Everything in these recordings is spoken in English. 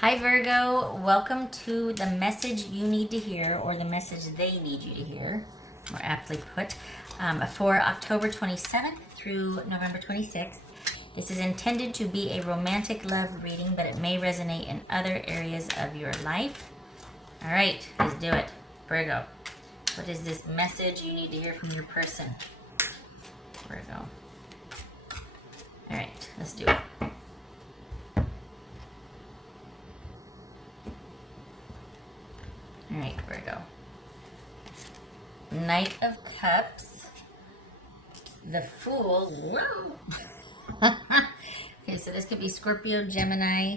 Hi Virgo, welcome to the message you need to hear, or the message they need you to hear, more aptly put, for October 27th through November 26th. This is intended to be a romantic love reading, but it may resonate in other areas of your life. All right, let's do it. Virgo, what is this message you need to hear from your person? Virgo. All right, let's do it. All right, Virgo. Knight of Cups. The Fool. Whoa. Okay, so this could be Scorpio, Gemini,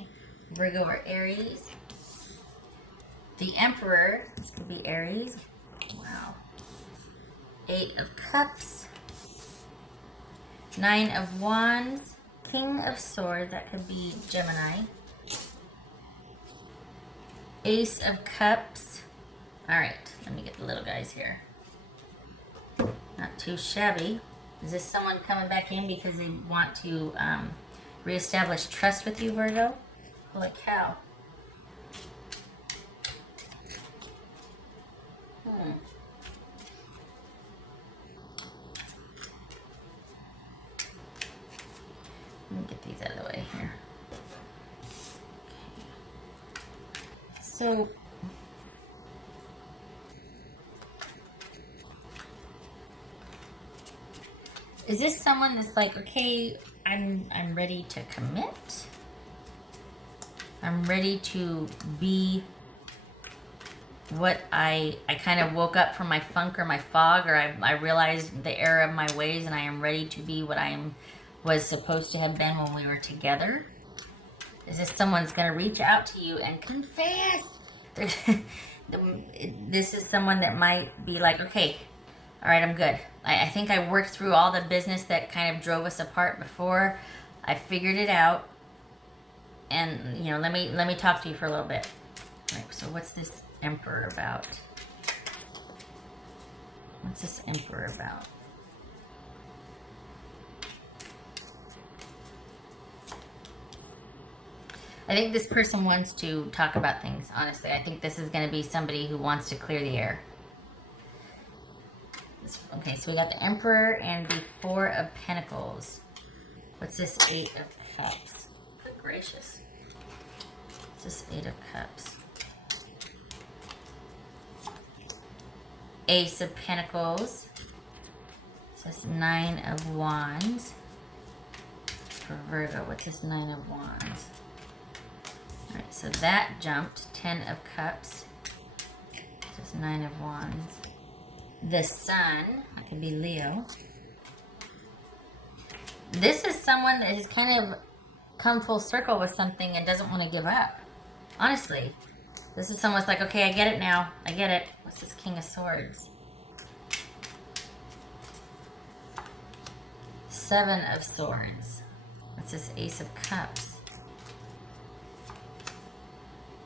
Virgo, or Aries. The Emperor. This could be Aries. Wow. 8 of Cups. 9 of Wands. King of Swords. That could be Gemini. Ace of Cups. All right, let me get the little guys here. Not too shabby. Is this someone coming back in because they want to reestablish trust with you, Virgo? Holy cow. Let me get these out of the way here. Okay. So, is this someone that's like, okay, I'm ready to commit. I'm ready to be what I kind of woke up from my funk or my fog, or I realized the error of my ways, and I am ready to be what was supposed to have been when we were together. Is this someone's going to reach out to you and confess? This is someone that might be like, okay, all right, I'm good. I think I worked through all the business that kind of drove us apart before. I figured it out. And, you know, let me talk to you for a little bit. All right, so what's this Emperor about? What's this Emperor about? I think this person wants to talk about things, honestly. I think this is going to be somebody who wants to clear the air. Okay, so we got the Emperor and the 4 of Pentacles. What's this 8 of Cups? Good gracious. What's this 8 of Cups? Ace of Pentacles. What's this 9 of Wands? For Virgo, what's this 9 of Wands? Alright, so that jumped. 10 of Cups. What's this 9 of Wands? The Sun, that could be Leo. This is someone that has kind of come full circle with something and doesn't want to give up. Honestly, this is someone's like, okay, I get it now. I get it. What's this King of Swords? 7 of Swords. What's this Ace of Cups?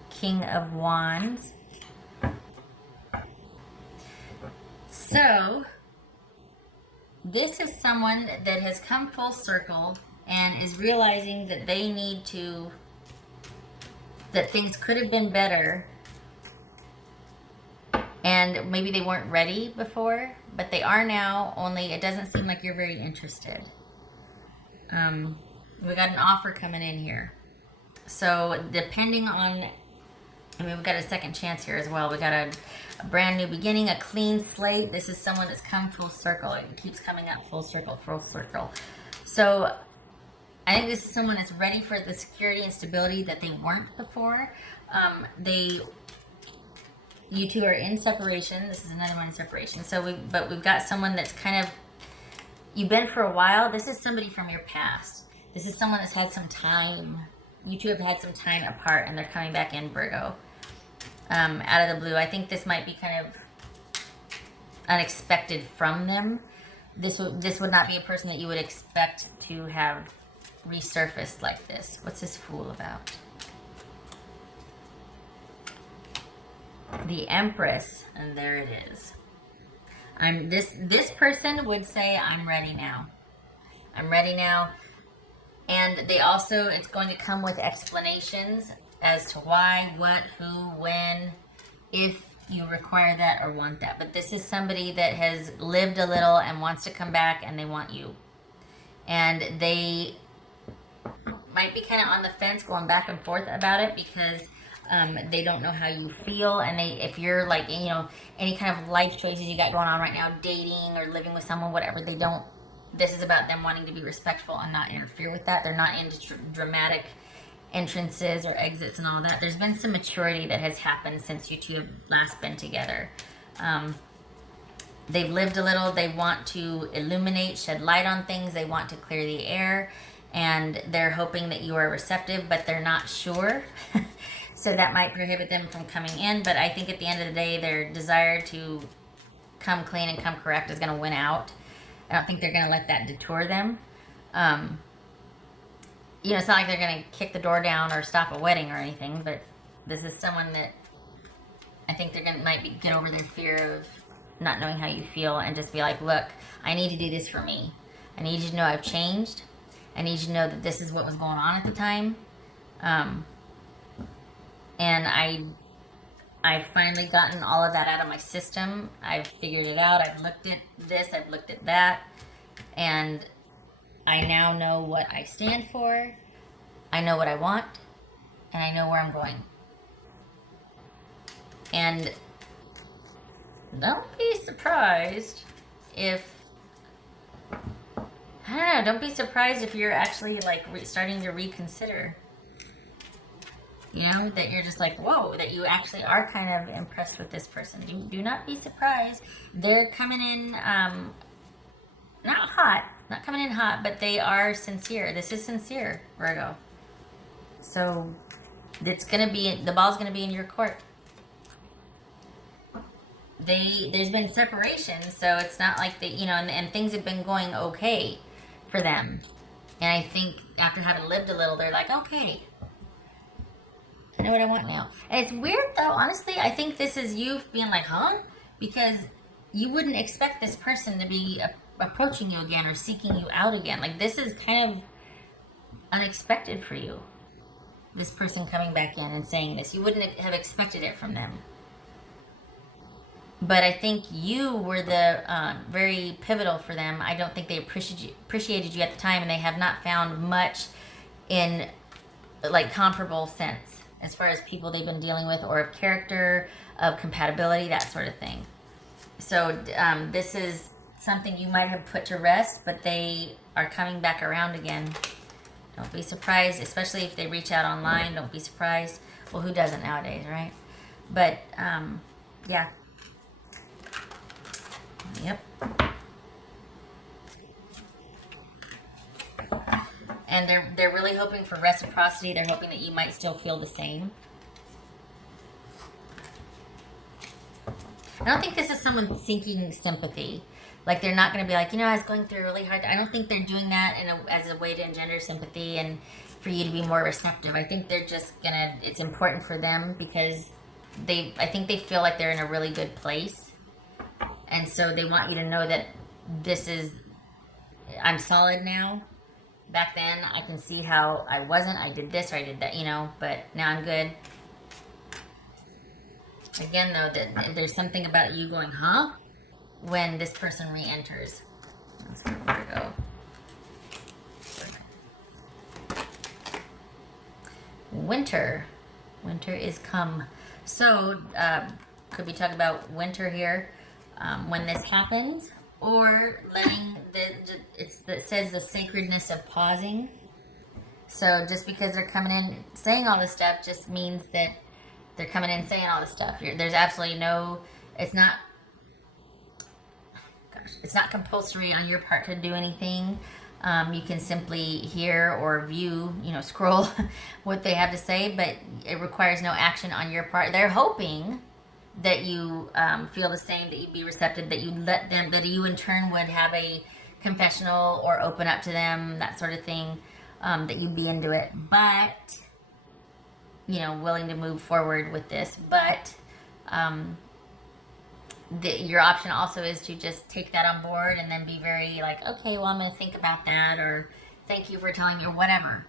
King of Wands. So, this is someone that has come full circle and is realizing that they need to, that things could have been better, and maybe they weren't ready before, but they are now, only it doesn't seem like you're very interested. We got an offer coming in here. So, depending on, I mean, we've got a second chance here as well. We got a brand new beginning, a clean slate. This is someone that's come full circle. It keeps coming up full circle, full circle. So I think this is someone that's ready for the security and stability that they weren't before. You two are in separation. This is another one in separation. So we've got someone that's kind of, you've been for a while. This is somebody from your past. This is someone that's had some time. You two have had some time apart, and they're coming back in, Virgo. Out of the blue. I think this might be kind of unexpected from them. This would not be a person that you would expect to have resurfaced like this. What's this Fool about? The Empress, and there it is. This person would say, I'm ready now. I'm ready now. And they also, it's going to come with explanations as to why, what, who, when, if you require that or want that. But this is somebody that has lived a little and wants to come back, and they want you. And they might be kind of on the fence, going back and forth about it, because they don't know how you feel. And if you're like, any kind of life choices you got going on right now, dating or living with someone, whatever, they don't. This is about them wanting to be respectful and not interfere with that. They're not into dramatic entrances or exits and all that. There's been some maturity that has happened since you two have last been together. They've lived a little. They want to illuminate, shed light on things. They want to clear the air, and they're hoping that you are receptive, but they're not sure. So that might prohibit them from coming in. But I think at the end of the day, their desire to come clean and come correct is going to win out. I don't think they're going to let that detour them. It's not like they're going to kick the door down or stop a wedding or anything, but this is someone that I think might get over their fear of not knowing how you feel, and just be like, look, I need to do this for me. I need you to know I've changed. I need you to know that this is what was going on at the time. And I've finally gotten all of that out of my system. I've figured it out. I've looked at this, I've looked at that, and I now know what I stand for. I know what I want, and I know where I'm going. And don't be surprised if, don't be surprised if you're actually like starting to reconsider. That you're just like, whoa, that you actually are kind of impressed with this person. Do not be surprised. They're coming in, not coming in hot, but they are sincere. This is sincere, Virgo. So the ball's gonna be in your court. There's been separation, so it's not like and things have been going okay for them. And I think after having lived a little, they're like, okay, I know what I want now. And it's weird though, honestly. I think this is you being like, huh? Because you wouldn't expect this person to be approaching you again or seeking you out again. Like, this is kind of unexpected for you. This person coming back in and saying this. You wouldn't have expected it from them. But I think you were the very pivotal for them. I don't think they appreciated you at the time, and they have not found much in like comparable sense as far as people they've been dealing with, or of character, of compatibility, that sort of thing. So this is something you might have put to rest, but they are coming back around again. Don't be surprised, especially if they reach out online. Don't be surprised. Well, who doesn't nowadays, right? But yeah. Yep. And they're really hoping for reciprocity. They're hoping that you might still feel the same. I don't think this is someone seeking sympathy. Like, they're not going to be like, I was going through a really hard. I don't think they're doing that as a way to engender sympathy and for you to be more receptive. I think they're just it's important for them because I think they feel like they're in a really good place. And so they want you to know that I'm solid now. Back then, I can see how I wasn't. I did this or I did that, but now I'm good. Again, though, that there's something about you going, huh? When this person re-enters. Let's go, Virgo. Winter. Winter is come. So, could we talk about winter here when this happens? Or letting it says the sacredness of pausing. So just because they're coming in saying all this stuff just means that they're coming in saying all this stuff. There's absolutely it's not compulsory on your part to do anything. You can simply hear or view, scroll what they have to say, but it requires no action on your part. They're hoping that you feel the same, that you'd be receptive, that you let them, that you in turn would have a confessional or open up to them, that sort of thing, that you'd be into it, but, willing to move forward with this. But your option also is to just take that on board and then be very like, okay, well, I'm going to think about that, or thank you for telling me, or whatever.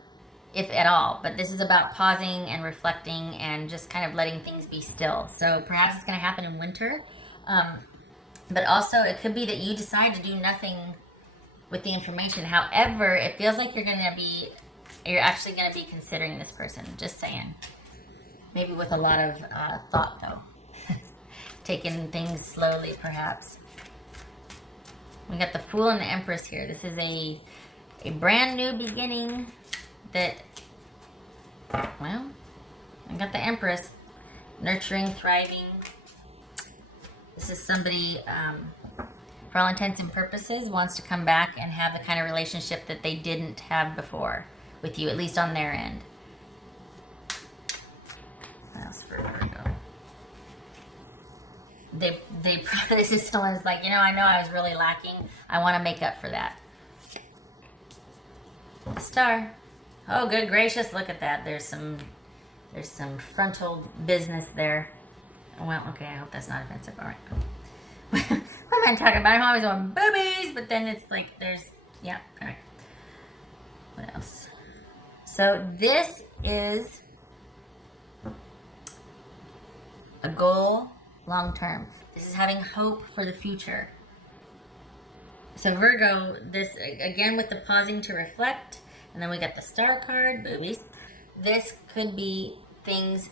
if at all. But this is about pausing and reflecting and just kind of letting things be still. So perhaps it's going to happen in winter. Um, but also, it could be that you decide to do nothing with the information. However, it feels like you're actually going to be considering this person. Just saying. Maybe with a lot of thought, though. Taking things slowly, perhaps. We got the Fool and the Empress here. This is a brand new beginning that, well, I got the Empress. Nurturing, thriving. This is somebody, for all intents and purposes, wants to come back and have the kind of relationship that they didn't have before with you, at least on their end. What else for Virgo? This is someone's like, I know I was really lacking. I want to make up for that. The Star. Oh, good gracious, look at that. There's some frontal business there. Well, okay, I hope that's not offensive. All right. What am I talking about? I'm always on boobies, but then it's like yeah, all right. What else? So this is a goal long term. This is having hope for the future. So Virgo, this again with the pausing to reflect, and then we got the Star card, boobies. This could be things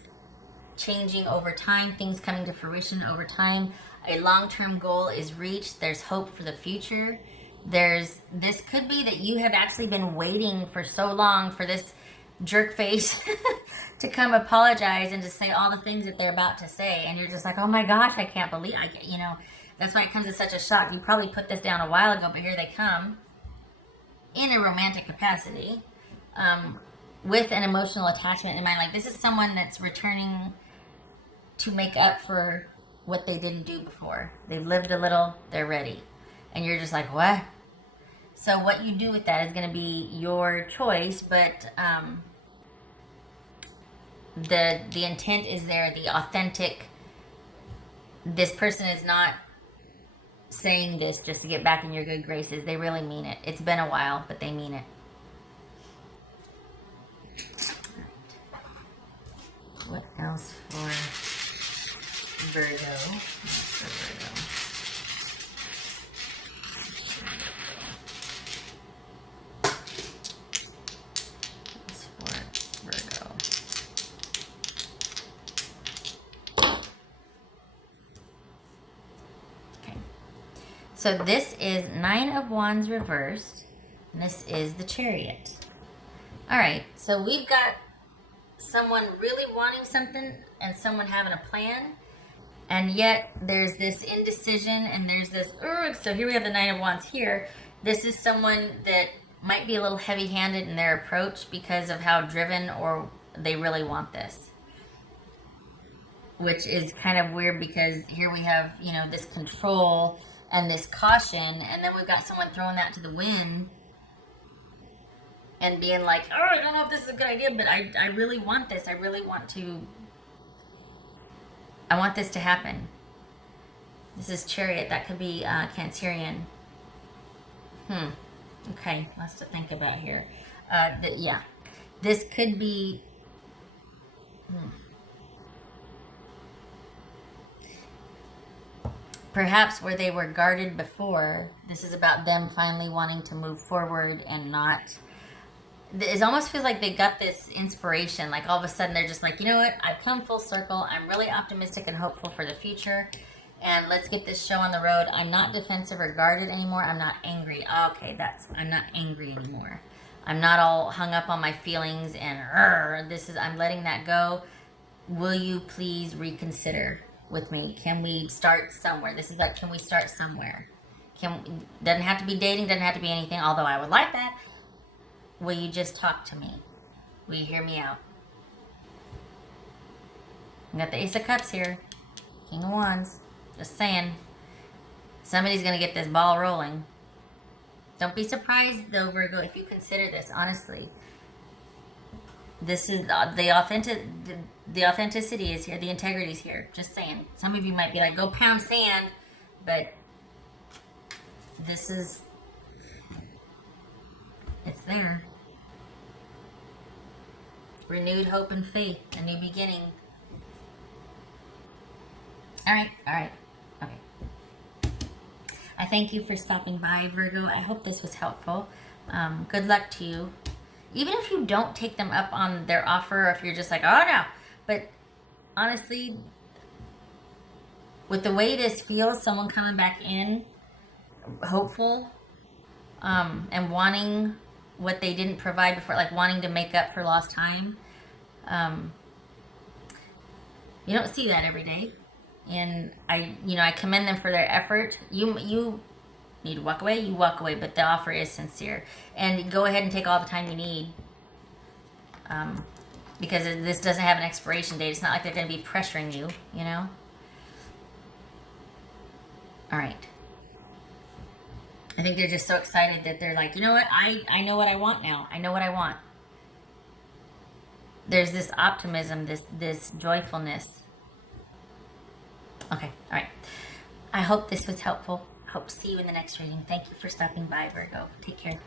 changing over time, things coming to fruition over time. A long-term goal is reached. There's hope for the future. This could be that you have actually been waiting for so long for this jerk face to come apologize and to say all the things that they're about to say, and you're just like, oh my gosh, I can't believe that's why it comes as such a shock. You probably put this down a while ago, but here they come in a romantic capacity, with an emotional attachment in mind. Like, this is someone that's returning to make up for what they didn't do before. They've lived a little, they're ready. And you're just like, what? So what you do with that is going to be your choice, but the intent is there, the authentic, this person is not saying this just to get back in your good graces. They really mean it. It's been a while, but they mean it. What else for Virgo? So this is 9 of Wands reversed, and this is the Chariot. All right, so we've got someone really wanting something and someone having a plan, and yet there's this indecision and there's this, so here we have the 9 of Wands here. This is someone that might be a little heavy-handed in their approach because of how driven or they really want this. Which is kind of weird because here we have, this control and this caution, and then we've got someone throwing that to the wind and being like, I don't know if this is a good idea, but I really want this. I want this to happen. This is Chariot. That could be Cancerian. Okay, lots to think about here. Yeah. This could be... Perhaps where they were guarded before, this is about them finally wanting to move forward and not... It almost feels like they got this inspiration. Like all of a sudden they're just like, you know what? I've come full circle. I'm really optimistic and hopeful for the future. And let's get this show on the road. I'm not defensive or guarded anymore. I'm not angry. Okay, I'm not angry anymore. I'm not all hung up on my feelings and I'm letting that go. Will you please reconsider with me? Can we start somewhere? This is like, can we start somewhere? Doesn't have to be dating, doesn't have to be anything, although I would like that. Will you just talk to me? Will you hear me out? We got the Ace of Cups here. King of Wands. Just saying. Somebody's going to get this ball rolling. Don't be surprised, though, Virgo, if you consider this, honestly. This is the authenticity is here. The integrity is here. Just saying. Some of you might be like, go pound sand. But this is... It's there. Renewed hope and faith, a new beginning. All right, all right. Okay. I thank you for stopping by, Virgo. I hope this was helpful. Good luck to you. Even if you don't take them up on their offer, or if you're just like, oh no. But honestly, with the way this feels, someone coming back in, hopeful, and wanting what they didn't provide before, like wanting to make up for lost time. You don't see that every day. And I commend them for their effort. You need to walk away, you walk away, but the offer is sincere. And go ahead and take all the time you need. Because this doesn't have an expiration date. It's not like they're going to be pressuring you, you know? All right. I think they're just so excited that they're like, you know what? I know what I want now. I know what I want. There's this optimism, this joyfulness. Okay, all right. I hope this was helpful. Hope to see you in the next reading. Thank you for stopping by, Virgo. Take care.